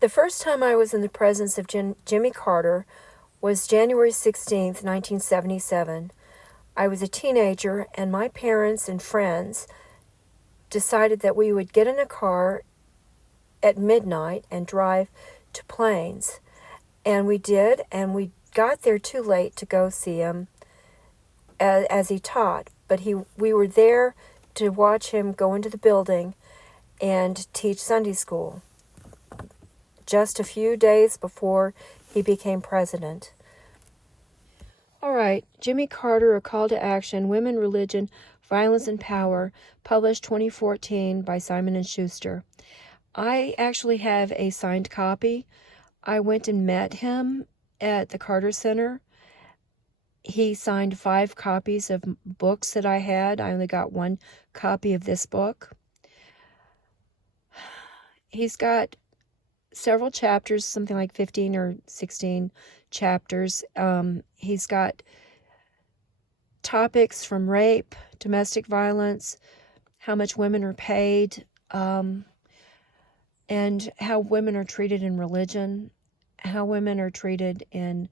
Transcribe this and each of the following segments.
The first time I was in the presence of Jimmy Carter was January 16th, 1977. I was a teenager, and my parents and friends decided that we would get in a car at midnight and drive to Plains. And we did, and we got there too late to go see him as he taught. But we were there to watch him go into the building and teach Sunday school just a few days before he became president. All right, Jimmy Carter, A Call to Action, Women, Religion, Violence and Power, published 2014 by Simon & Schuster. I actually have a signed copy. I went and met him at the Carter Center. He signed 5 copies of books that I had. I only got 1 copy of this book. He's got several chapters, something like 15 or 16 chapters. He's got topics from rape, domestic violence, how much women are paid, and how women are treated in religion, how women are treated in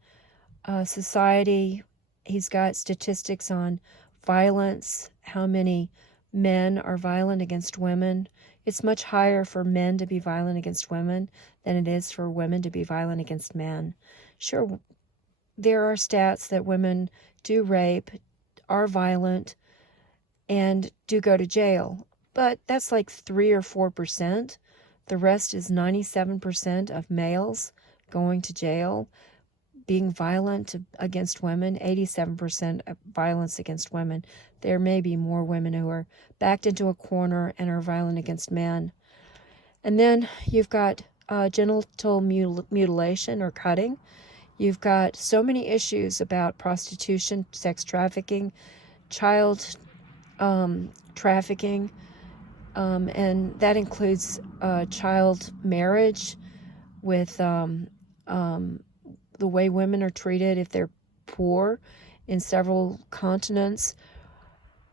society. He's got statistics on violence, how many men are violent against women. It's much higher for men to be violent against women than it is for women to be violent against men. Sure, there are stats that women do rape, are violent, and do go to jail, but that's like 3 or 4%. The rest is 97% of males going to jail, being violent against women, 87% of violence against women. There may be more women who are backed into a corner and are violent against men. And then you've got genital mutilation or cutting. You've got so many issues about prostitution, sex trafficking, child trafficking, and that includes child marriage with the way women are treated if they're poor in several continents.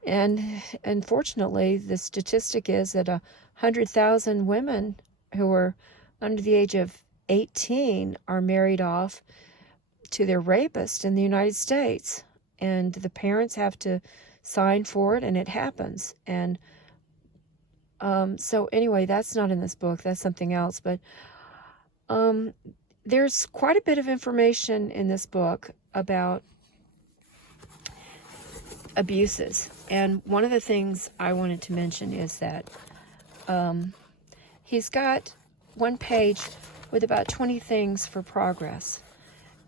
And unfortunately, the statistic is that 100,000 women who are under the age of 18 are married off to their rapist in the United States. And the parents have to sign for it, and it happens. And so anyway, that's not in this book. That's something else. But there's quite a bit of information in this book about abuses. And one of the things I wanted to mention is that he's got 1 page with about 20 things for progress.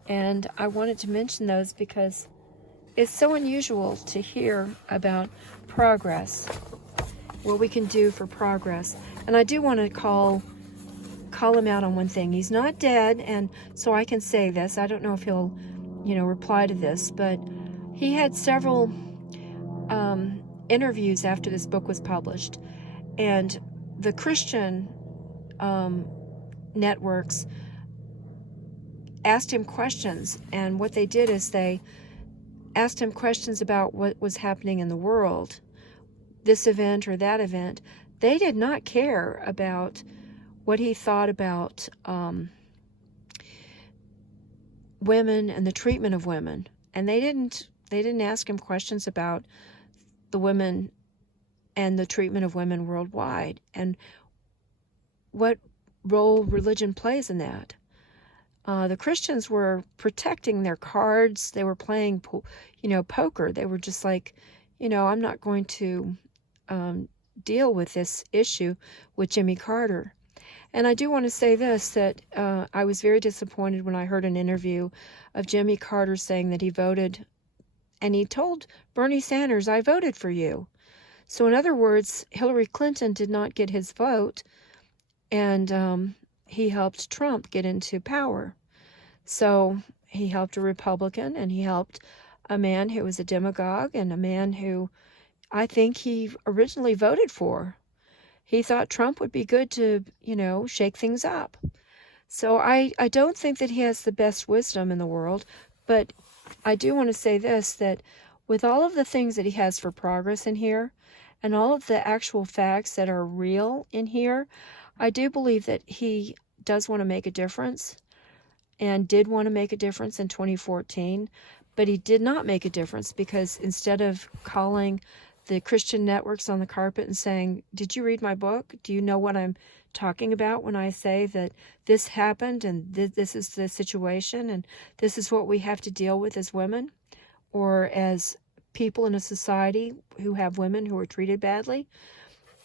And I wanted to mention those because it's so unusual to hear about progress, what we can do for progress. And I do want to call him out on one thing. He's not dead, and so I can say this. I don't know if he'll, reply to this, but he had several interviews after this book was published, and the Christian networks asked him questions, and what they did is they asked him questions about what was happening in the world, this event or that event. They did not care about what he thought about women and the treatment of women, and they didn't ask him questions about the women and the treatment of women worldwide and what role religion plays in that. The Christians were protecting their cards. They were playing, poker. They were just like, I'm not going to deal with this issue with Jimmy Carter. And I do want to say this, that I was very disappointed when I heard an interview of Jimmy Carter saying that he voted, and he told Bernie Sanders, I voted for you. So in other words, Hillary Clinton did not get his vote, and he helped Trump get into power. So he helped a Republican, and he helped a man who was a demagogue, and a man who I think he originally voted for. He thought Trump would be good to, shake things up. So I don't think that he has the best wisdom in the world, but I do want to say this, that with all of the things that he has for progress in here, and all of the actual facts that are real in here, I do believe that he does want to make a difference and did want to make a difference in 2014, but he did not make a difference because instead of calling the Christian networks on the carpet and saying, did you read my book? Do you know what I'm talking about when I say that this happened and this is the situation and this is what we have to deal with as women or as people in a society who have women who are treated badly?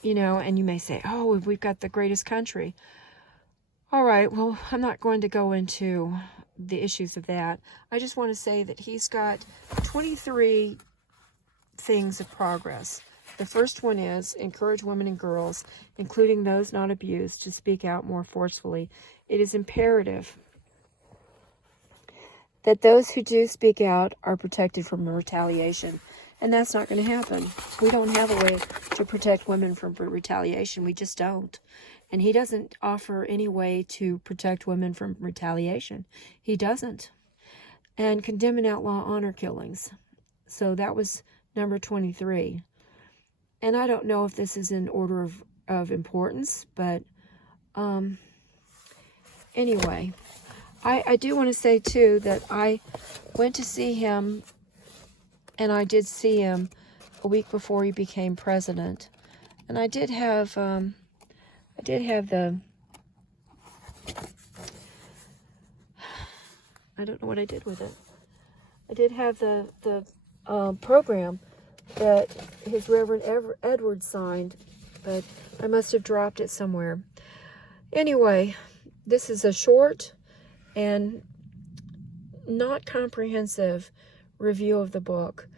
You know, and you may say, oh, we've got the greatest country. All right, well, I'm not going to go into the issues of that. I just want to say that he's got 23 things of progress. The first one is encourage women and girls, including those not abused, to speak out more forcefully. It is imperative that those who do speak out are protected from retaliation. And that's not going to happen. We don't have a way to protect women from retaliation. We just don't. And he doesn't offer any way to protect women from retaliation. He doesn't. And condemn and outlaw honor killings. So that was number 23. And I don't know if this is in order of importance, but anyway, I do want to say too that I went to see him, and I did see him a week before he became president. And I did have the, I don't know what I did with it. I did have the program that his Reverend Edward signed, but I must have dropped it somewhere. Anyway, this is a short and not comprehensive review of the book.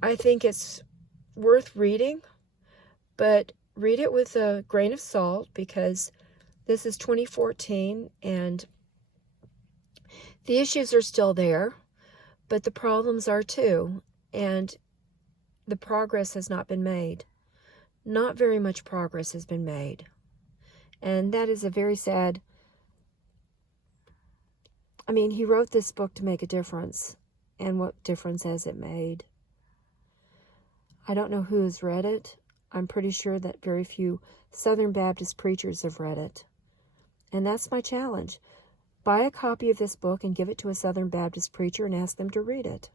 I think it's worth reading, but read it with a grain of salt because this is 2014 and the issues are still there, but the problems are too, and the progress has not been made. Not very much progress has been made. And that is a very sad... I mean, he wrote this book to make a difference. And what difference has it made? I don't know who has read it. I'm pretty sure that very few Southern Baptist preachers have read it. And that's my challenge. Buy a copy of this book and give it to a Southern Baptist preacher and ask them to read it.